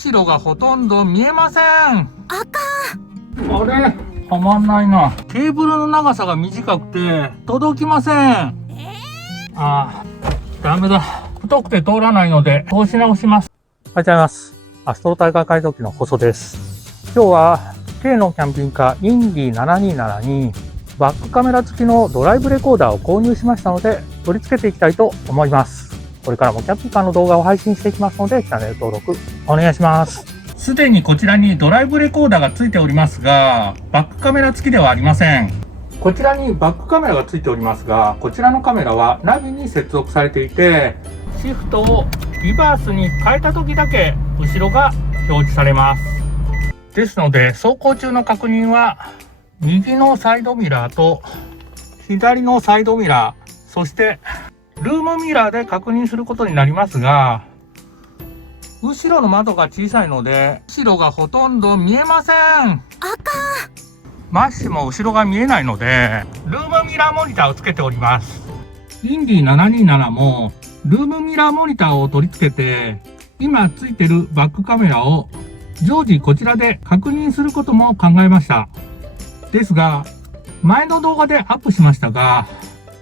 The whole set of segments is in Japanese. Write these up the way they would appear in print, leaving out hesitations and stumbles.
後ろがほとんど見えません。ああれはまんないな。ケーブルの長さが短くて届きません。ダメだ。太くて通らないので通し直します。おはようございます。アストロ大会改造機の細です。今日は K のキャンピングカーインディ727にバックカメラ付きのドライブレコーダーを購入しましたので、取り付けていきたいと思います。これからもキャンピングカーの動画を配信していきますので、チャンネル登録お願いします。すでにこちらにドライブレコーダーが付いておりますが、バックカメラ付きではありません。こちらにバックカメラが付いておりますが、こちらのカメラはナビに接続されていて、シフトをリバースに変えた時だけ後ろが表示されます。ですので、走行中の確認は右のサイドミラーと左のサイドミラー、そしてルームミラーで確認することになりますが、後ろの窓が小さいので後ろがほとんど見えません。マッシュも後ろが見えないのでルームミラーモニターをつけております。インディ727もルームミラーモニターを取り付けて、今ついてるバックカメラを常時こちらで確認することも考えました。ですが、前の動画でアップしましたが、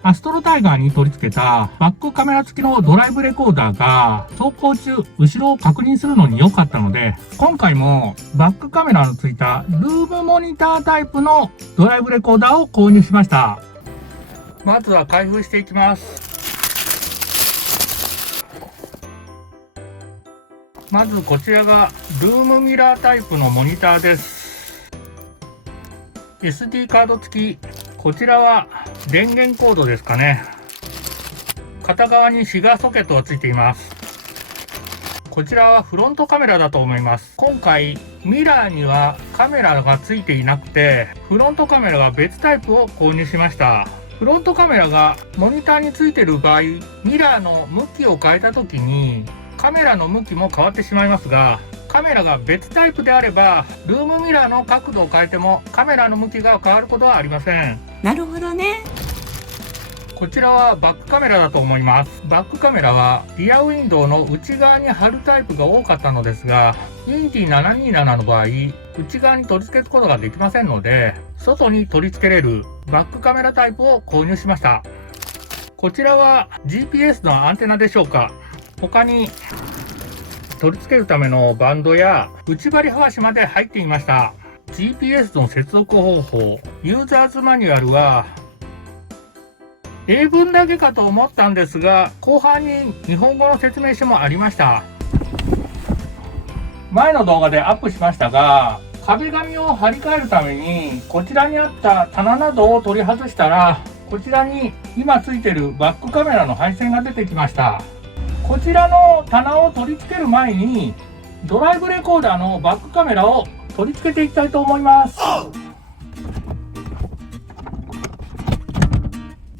アストロタイガーに取り付けたバックカメラ付きのドライブレコーダーが走行中後ろを確認するのに良かったので、今回もバックカメラの付いたルームモニタータイプのドライブレコーダーを購入しました。まずは開封していきます。まずこちらがルームミラータイプのモニターです。SD カード付き、こちらは電源コードですかね。片側にシガーソケットが付いています。こちらはフロントカメラだと思います。今回ミラーにはカメラが付いていなくて、フロントカメラが別タイプを購入しました。フロントカメラがモニターに付いている場合、ミラーの向きを変えた時にカメラの向きも変わってしまいますが、カメラが別タイプであればルームミラーの角度を変えてもカメラの向きが変わることはありません。なるほどね。こちらはバックカメラだと思います。バックカメラはリアウィンドウの内側に貼るタイプが多かったのですが、インディ727の場合、内側に取り付けることができませんので、外に取り付けれるバックカメラタイプを購入しました。こちらは GPS のアンテナでしょうか。他に取り付けるためのバンドや内張り端子まで入っていました。 GPS の接続方法、ユーザーズマニュアルは英文だけかと思ったんですが、後半に日本語の説明書もありました。前の動画でアップしましたが、壁紙を張り替えるためにこちらにあった棚などを取り外したら、こちらに今ついてるバックカメラの配線が出てきました。こちらの棚を取り付ける前にドライブレコーダーのバックカメラを取り付けていきたいと思います。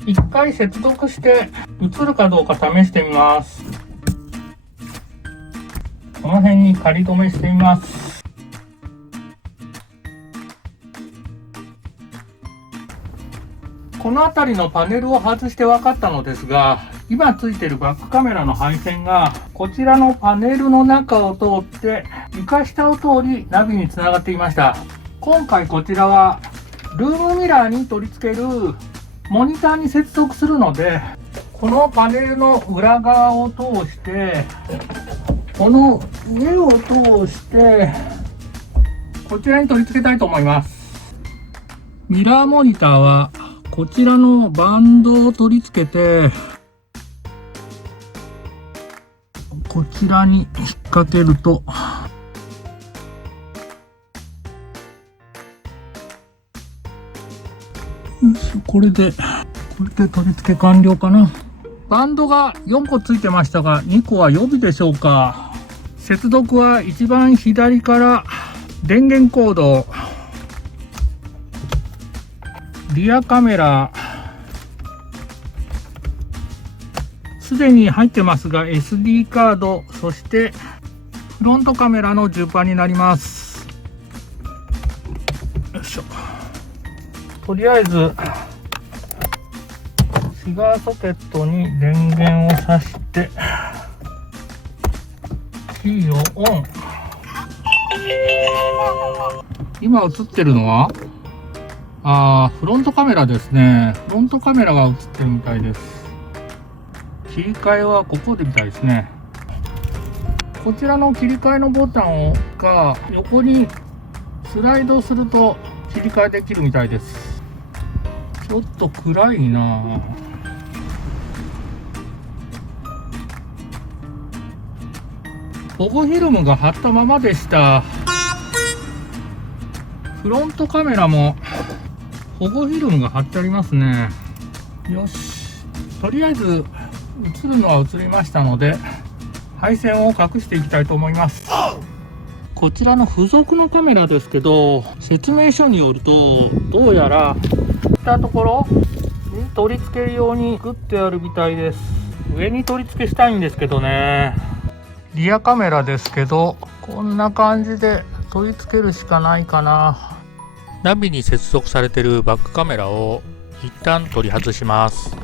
一回接続して映るかどうか試してみます。この辺に仮止めしてみます。この辺りのパネルを外して分かったのですが、今ついているバックカメラの配線がこちらのパネルの中を通って床下を通りナビにつながっていました。今回こちらはルームミラーに取り付けるモニターに接続するので、このパネルの裏側を通してこの上を通してこちらに取り付けたいと思います。ミラーモニターはこちらのバンドを取り付けてこちらに引っ掛けると、これで取り付け完了かな。バンドが4個ついてましたが2個は予備でしょうか。接続は一番左から電源コード、リアカメラすでに入ってますが SD カード、そしてフロントカメラの順番になります。よいしょ。とりあえずシガーソケットに電源を挿してキーをオン。今映ってるのはフロントカメラですね。フロントカメラが映ってるみたいです。切り替えはここでみたいですね。こちらの切り替えのボタンが横にスライドすると切り替えできるみたいです。ちょっと暗いなぁ。保護フィルムが貼ったままでした。フロントカメラも保護フィルムが貼ってありますね。よし、とりあえず映るのは映りましたので配線を隠していきたいと思います。こちらの付属のカメラですけど、説明書によるとどうやらこういったところに取り付けるように作ってあるみたいです。上に取り付けしたいんですけどね。リアカメラですけど、こんな感じで取り付けるしかないかな。ナビに接続されているバックカメラを一旦取り外します。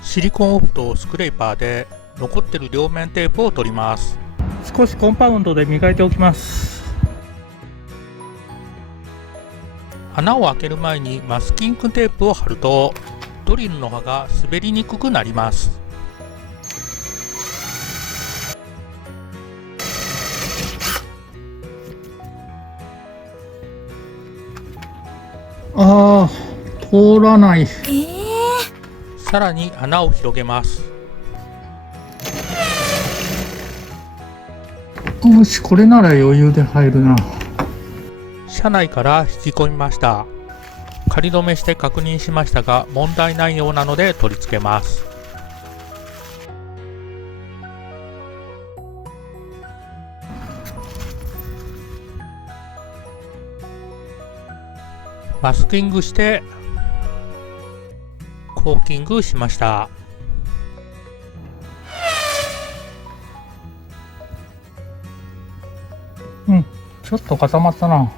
シリコンオフとスクレーパーで残っている両面テープを取ります。少しコンパウンドで磨いておきます。穴を開ける前にマスキングテープを貼るとドリルの刃が滑りにくくなります。通らない。さらに穴を広げます。よし、これなら余裕で入るな。車内から引き込みました。仮止めして確認しましたが問題ないようなので取り付けます。マスキングしてコーキングしました。ちょっと固まったな。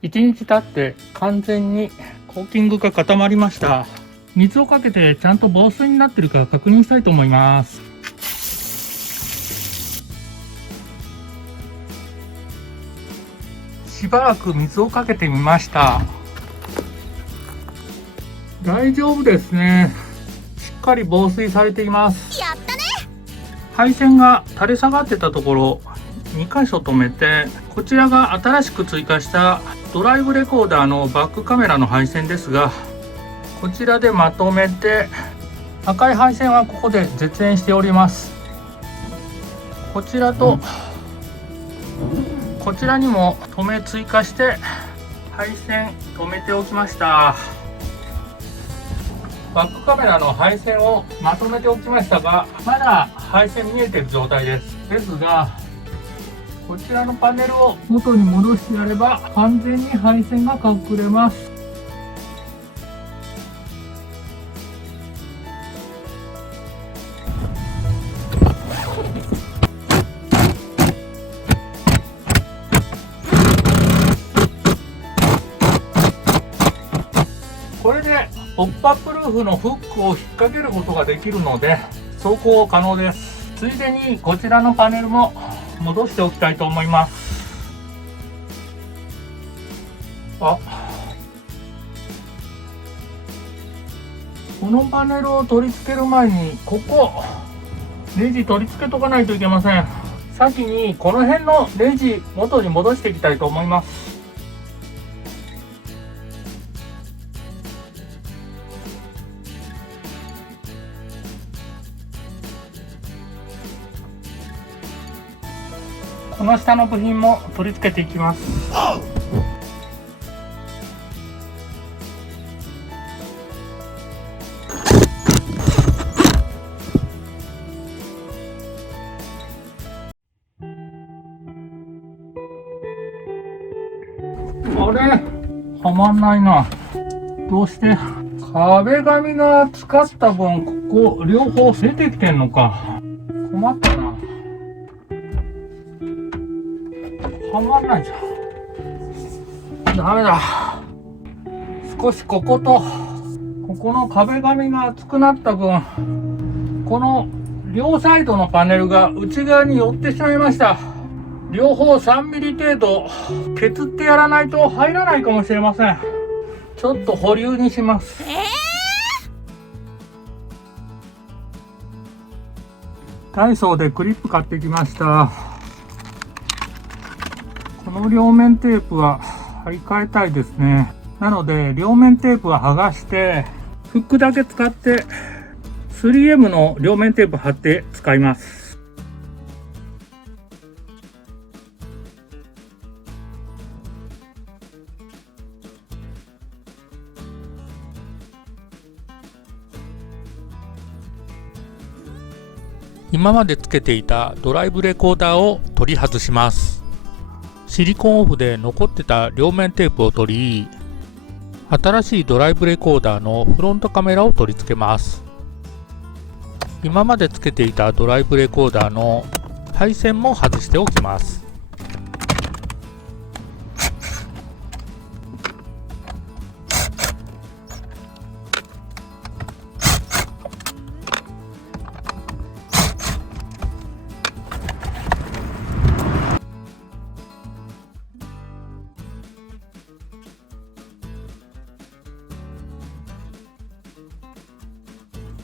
1日経って完全にコーキングが固まりました。水をかけてちゃんと防水になってるか確認したいと思います。しばらく水をかけてみました。大丈夫ですね。しっかり防水されています。やったね。配線が垂れ下がってたところ2箇所止めて、こちらが新しく追加したドライブレコーダーのバックカメラの配線ですが、こちらでまとめて、赤い配線はここで絶縁しております。こちらとこちらにも留め追加して配線留めておきました。バックカメラの配線をまとめておきましたが、まだ配線見えている状態です。ですが、こちらのパネルを元に戻してやれば完全に配線が隠れます。これでポップアップルーフのフックを引っ掛けることができるので走行可能です。ついでにこちらのパネルも戻しておきたいと思います。このパネルを取り付ける前にここネジ取り付けとかないといけません。先にこの辺のネジ元に戻していきたいと思います。この下の部品も取り付けていきます。あれ、はまんないな。どうして？壁紙が使った分、ここ両方出てきてんのか。困ったな。はまんないじゃん。ダメだ。少しこことここの壁紙が厚くなった分、この両サイドのパネルが内側に寄ってしまいました。両方3ミリ程度削ってやらないと入らないかもしれません。ちょっと保留にします。ダイソーでクリップ買ってきました。この両面テープは貼り替えたいですね。なので両面テープは剥がしてフックだけ使って 3M の両面テープ貼って使います。今までつけていたドライブレコーダーを取り外します。シリコンオフで残ってた両面テープを取り、新しいドライブレコーダーのフロントカメラを取り付けます。今までつけていたドライブレコーダーの配線も外しておきます。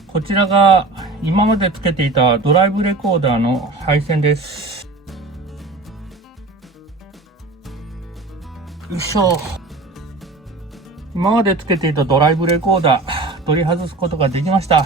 こちらが今までつけていたドライブレコーダーの配線です。よいしょ。今までつけていたドライブレコーダー取り外すことができました。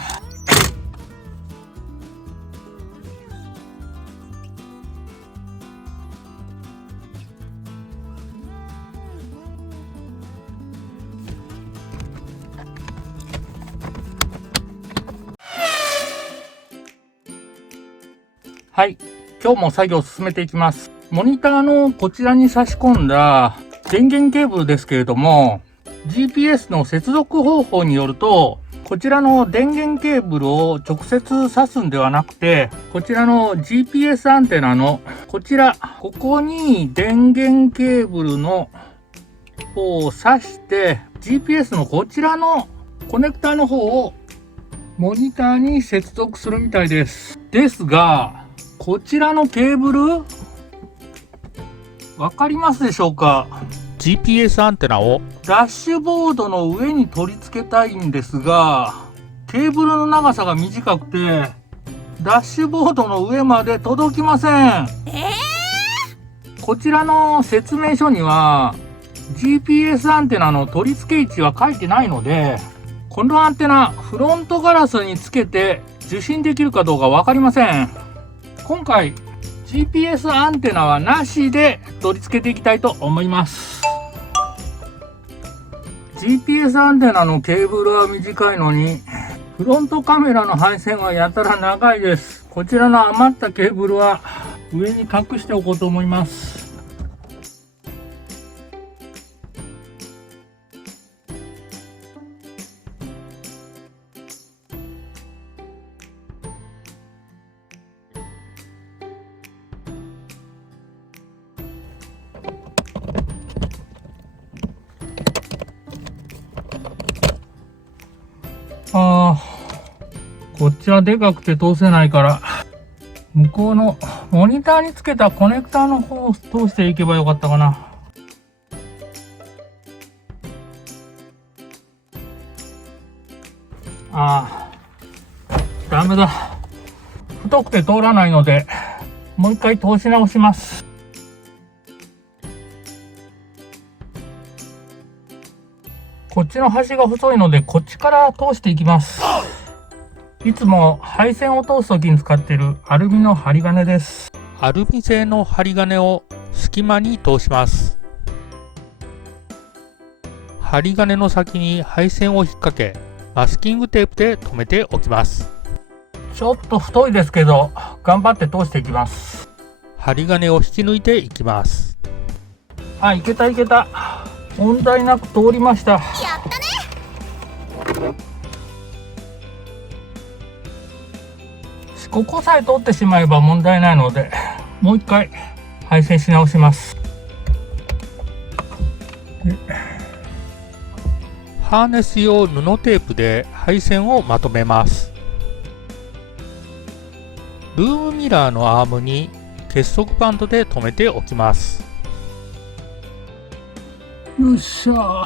はい。今日も作業を進めていきます。モニターのこちらに差し込んだ電源ケーブルですけれども、GPS の接続方法によると、こちらの電源ケーブルを直接挿すんではなくて、こちらの GPS アンテナのここに電源ケーブルの方を挿して、GPS のこちらのコネクターの方をモニターに接続するみたいです。ですが、こちらのケーブルわかりますでしょうか？ GPS アンテナをダッシュボードの上に取り付けたいんですが、ケーブルの長さが短くてダッシュボードの上まで届きません。こちらの説明書には GPS アンテナの取り付け位置は書いてないので、このアンテナフロントガラスにつけて受信できるかどうかわかりません。今回 GPS アンテナはなしで取り付けていきたいと思います。 GPS アンテナのケーブルは短いのにフロントカメラの配線はやたら長いです。こちらの余ったケーブルは上に隠しておこうと思います。こっちはでかくて通せないから、向こうのモニターにつけたコネクターの方を通していけばよかったかな。ダメだ。太くて通らないので、もう一回通し直します。こっちの端が細いので、こっちから通していきます。いつも配線を通すときに使っているアルミの針金です。アルミ製の針金を隙間に通します。針金の先に配線を引っ掛け、マスキングテープで留めておきます。ちょっと太いですけど、頑張って通していきます。針金を引き抜いていきます。いけたいけた。問題なく通りました。やったね。ここさえ通ってしまえば問題ないので、もう一回配線し直します。ハーネス用布テープで配線をまとめます。ルームミラーのアームに結束バンドで留めておきます。よっしゃ。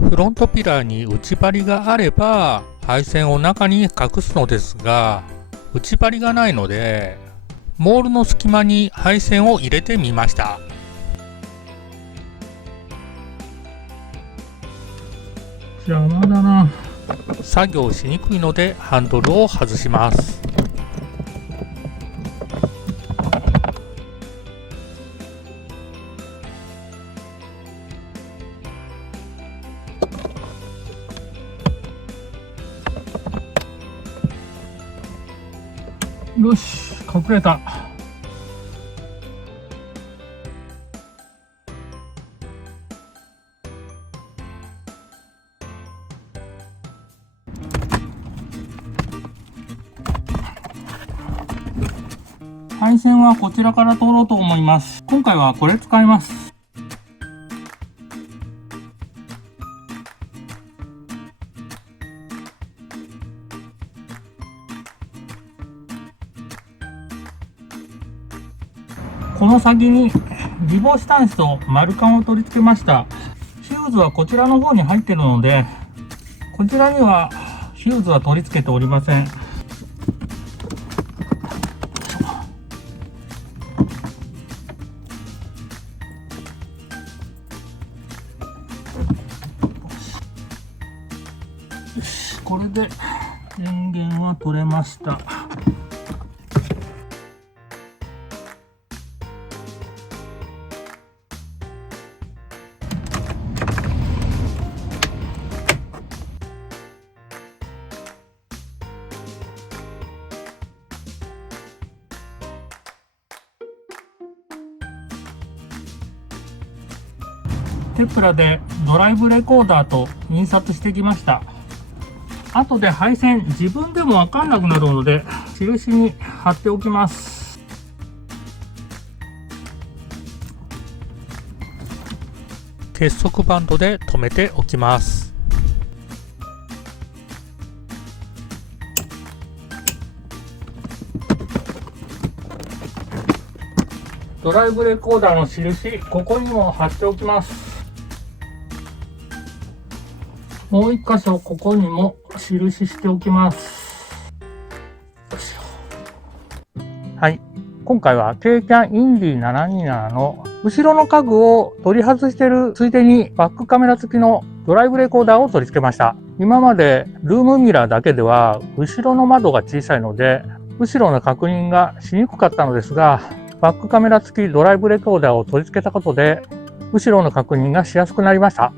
フロントピラーに内張りがあれば配線を中に隠すのですが、内張りがないのでモールの隙間に配線を入れてみました。邪魔だな。作業しにくいのでハンドルを外します。よし、隠れた。配線はこちらから通ろうと思います。今回はこれ使います。この先にリボスタンスと丸カンを取り付けました。ヒューズはこちらの方に入っているので、こちらにはヒューズは取り付けておりません。よし、これで電源は取れました。テプラでドライブレコーダーと印刷してきました。後で配線自分でも分かんなくなるので印に貼っておきます。結束バンドで留めておきます。ドライブレコーダーの印、ここにも貼っておきます。もう一箇所、ここにも印しておきます。はい。今回は軽キャンインディ727の後ろの家具を取り外しているついでにバックカメラ付きのドライブレコーダーを取り付けました。今までルームミラーだけでは後ろの窓が小さいので後ろの確認がしにくかったのですが、バックカメラ付きドライブレコーダーを取り付けたことで後ろの確認がしやすくなりました。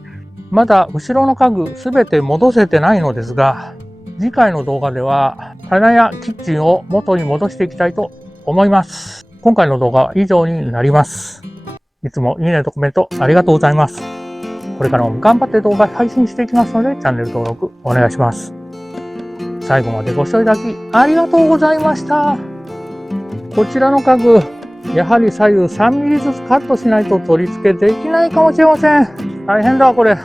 まだ後ろの家具すべて戻せてないのですが、次回の動画では棚やキッチンを元に戻していきたいと思います。今回の動画は以上になります。いつもいいねとコメントありがとうございます。これからも頑張って動画配信していきますのでチャンネル登録お願いします。最後までご視聴いただきありがとうございました。こちらの家具、やはり左右3ミリずつカットしないと取り付けできないかもしれません。大変だこれ。